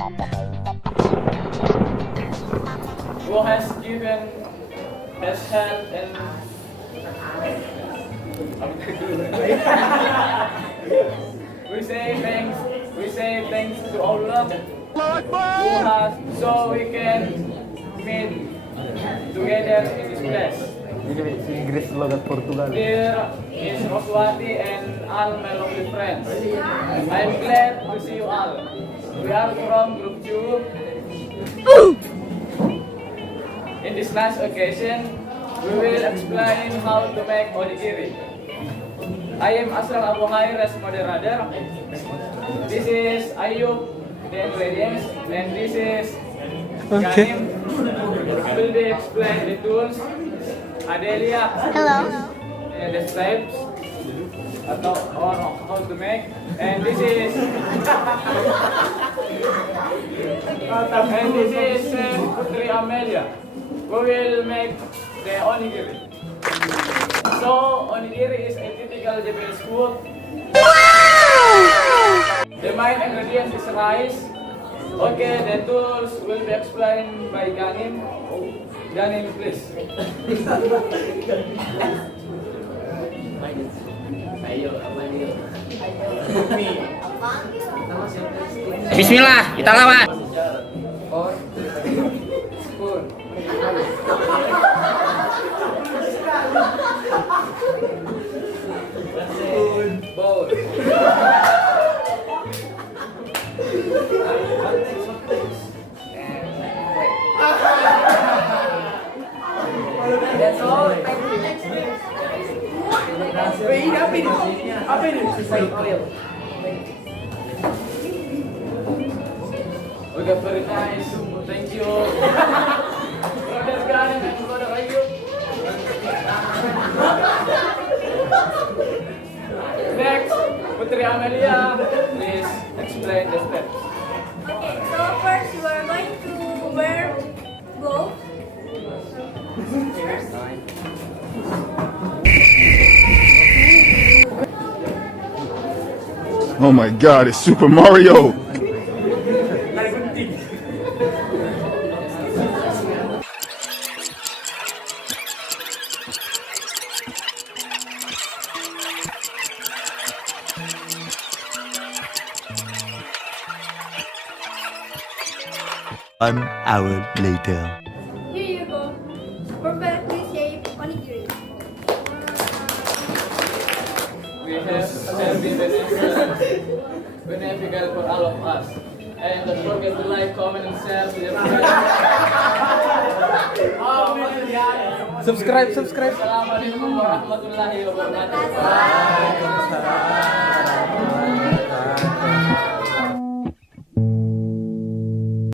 Who has given his hand and we say thanks to Allah who has so we can meet together in this place. Inggris logat Portugal. Dear Miss Roswati and all my lovely friends, I'm glad to see you all. We are from Group 2. In this nice occasion, we will explain how to make onigiri. I am Asram Abu Khair as moderator. This is Ayub, the ingredients, and this is Ganim. Will be explain the tools. Adelia. Hello. The steps atau how to make, and this is Putri Amelia. We will make the onigiri. So onigiri is a typical Japanese food. The main ingredient is rice. Okay, the tools will be explained by Ganim. Ganim, please. Bismillah, kita lawan. Spoon. Bowl. That's all. Apa ini? Okay, very nice. Thank you. Brother Ganim and Brother Ayub. Next, Putri Amelia, please explain the steps. Okay, so first you are going to wear gloves. First. Oh my god, it's Super Mario! One hour later. Here you go. Perfectly shaped onigiri. We have healthy beneficial for all of us. And don't forget to like, comment, and share to your friends. Subscribe. Assalamualaikum warahmatullahi wabarakatuh.